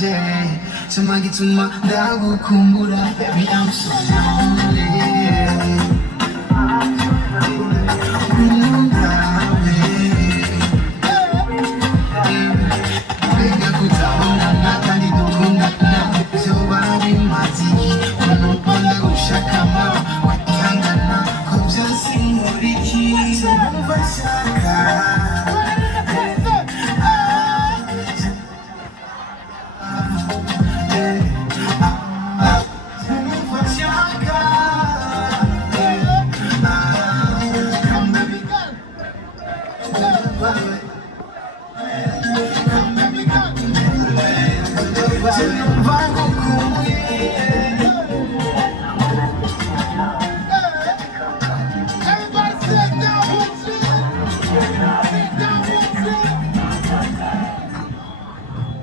wanje Chama gituma ndagukumbura Baby I'm so lonely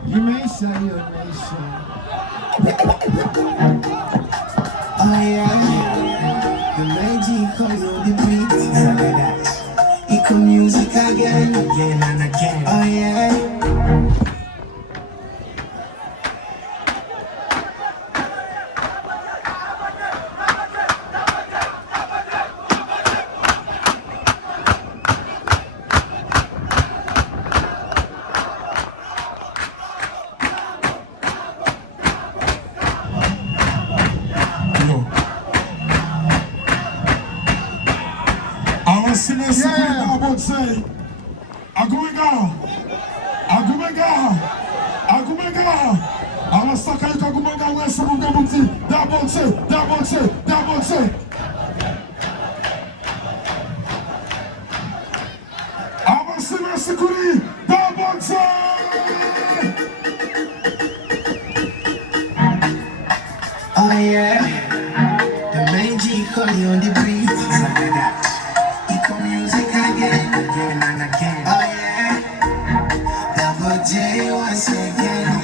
You may say your nation. Oh yeah, the magic comes on the beat. Eco music again and again. Oh yeah. Oh yeah, the magic honey on the beat. Eco music again and again. Oh yeah, Double J once again.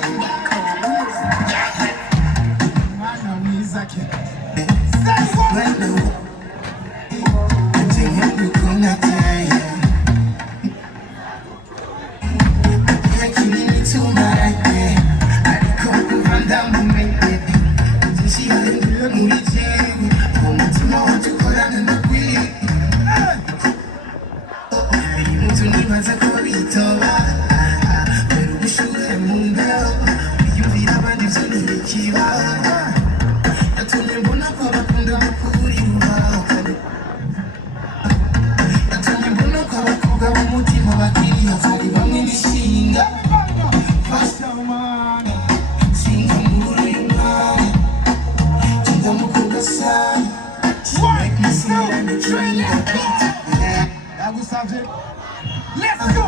Let's go!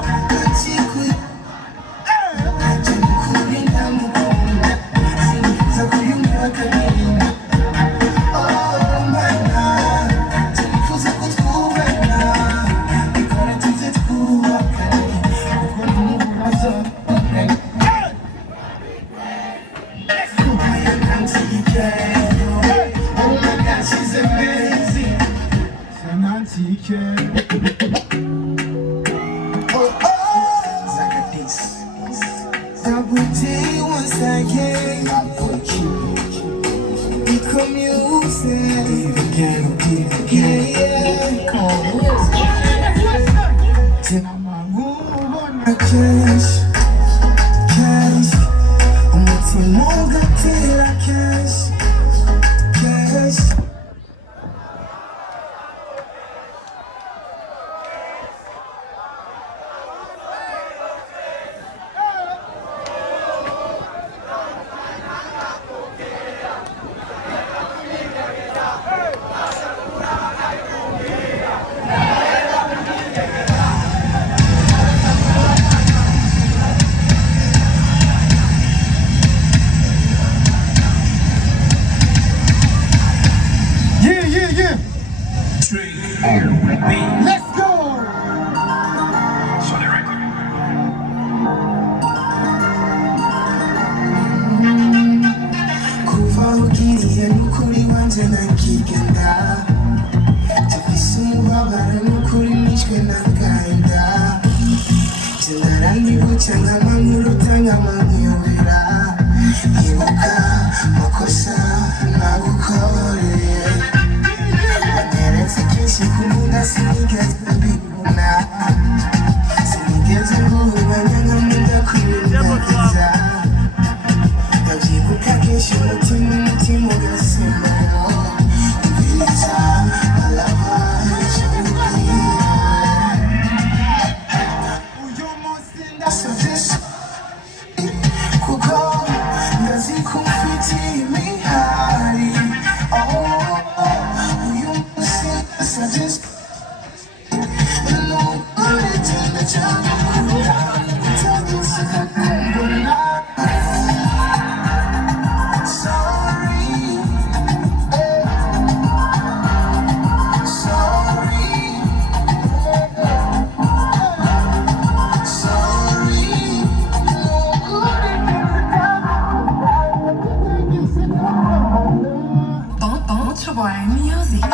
Double J once again. Eco music again. Yeah. Cash. Umutima ugatera cash. Let's go! Sur les records. Kuva ugiriye n'ukuri wanje nakigenda Tufise umubabaro n'ukuri nishwe n'agahinda Je narangiwe canke amanyuru utanga amanyobera ibuka makosa nagukoreye wanyeretse kenshi kumunda sinigeze mbibona sinigeze ngubanya nkamunda kwirengagiza ndabyibuka kenshi umutima ugasimbuka ibiriza alaba uyu munsi ndasavisa kuko ndazi ko mfite imihari uyu munsi ndasavisa nukuri cyane cyane kura utageze kumbona Music.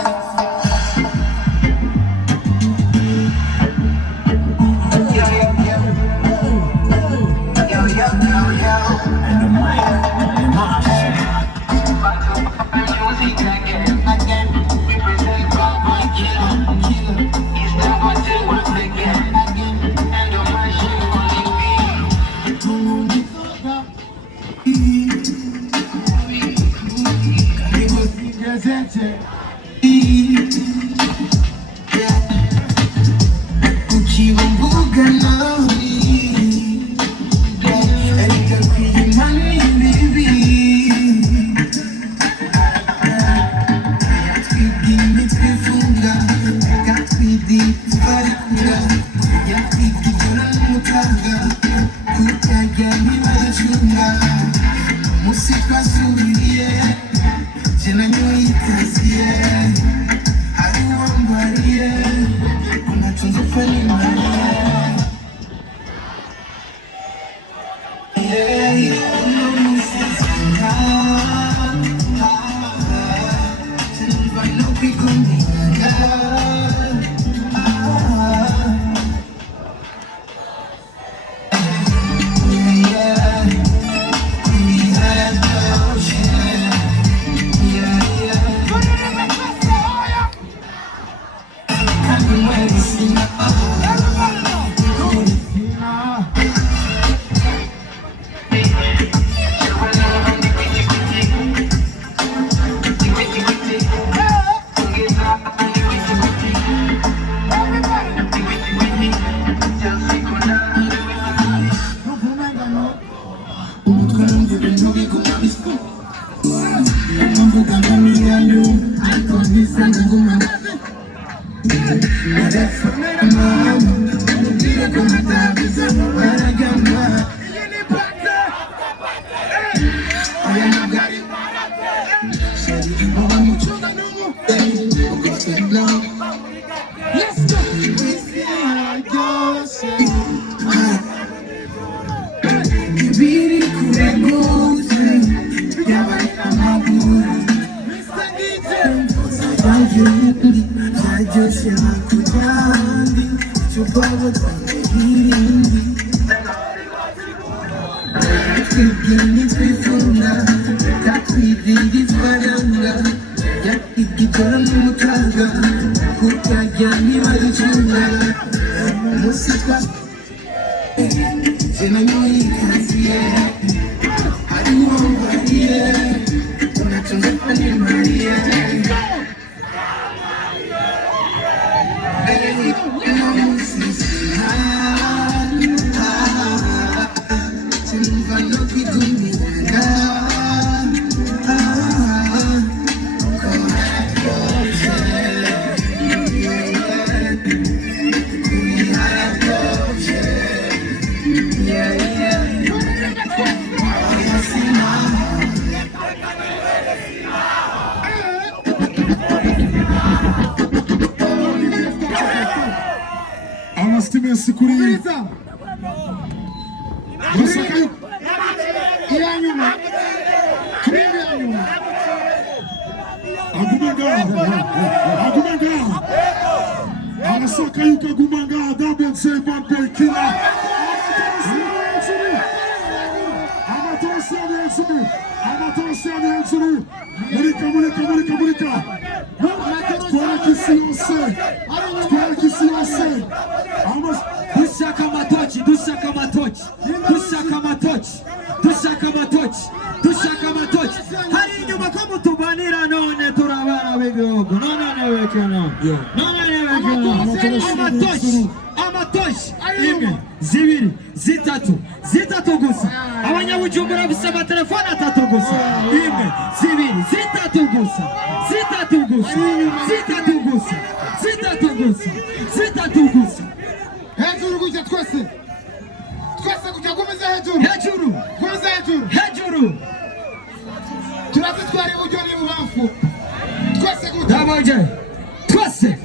Sikuriza Masaka Iyanyuma Iyanyuma Agumanga Masaka yuka Gumanga Daben Sevan Boy Killer Amatosi murika. Twakisi yose. Dushaka amatoki. Hari inyuma ko mutubanira none turabana b'igihugu. None wekeno. Amatoki. Imwe, zibiri, zitatu gusa. Abanyabujumbura bafise amatelefone 3 gusa. Imwe, zibiri, zitatu gusa. Hejuru kujya twese kujya kumeza hejuru. Turazitwara iburyo n'ibubamfu. Twese kujya. Dabaje. Twese.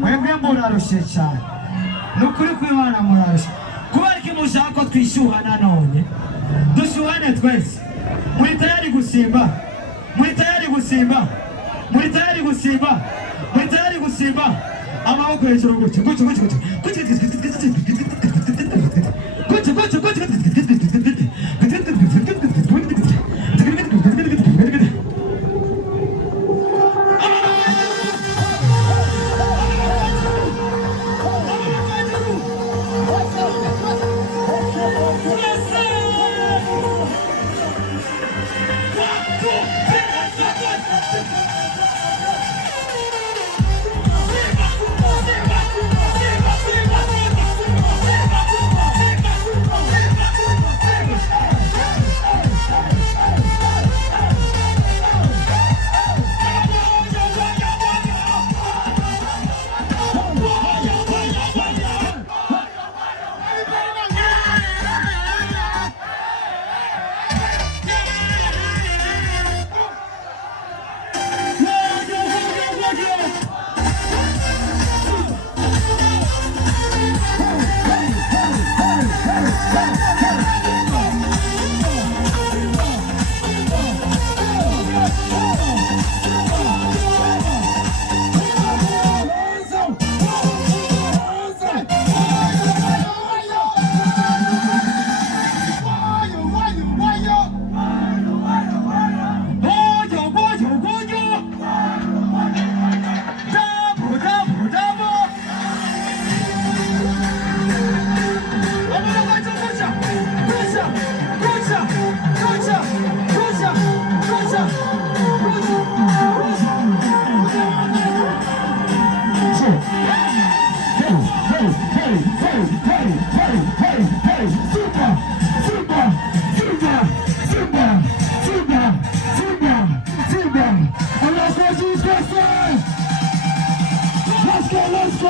Mwebwe murarushe cyane nukuri kw'Imana murarushe kubera ko mushaka ko twishyuha nanone dushyuhane twese muri tayari gusimba amaboko hejuru gutya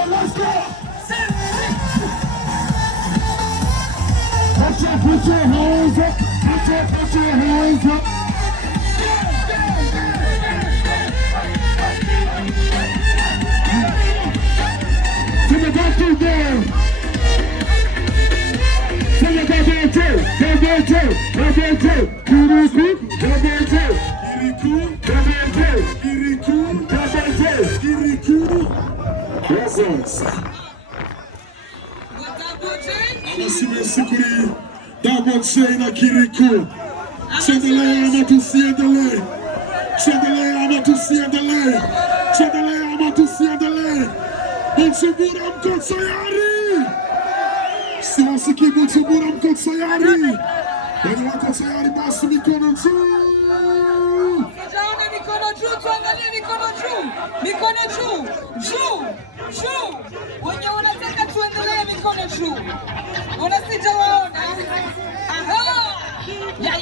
Let's go! Put your hands up, put your hands up. To the doctor there. To the double two. Double J na Kirikou. Tuendelee ama tusiendelee? Bujumbura mko tayari? Siwasikii Bujumbura mko tayari? Wenye wako tayari basi mikono juu. Sijaona mikono juu, tuangalie mikono juu. Mikono juu, juu. Wenye wanataka tuendelee mikono juu. Sijawaona. Aha! Ya.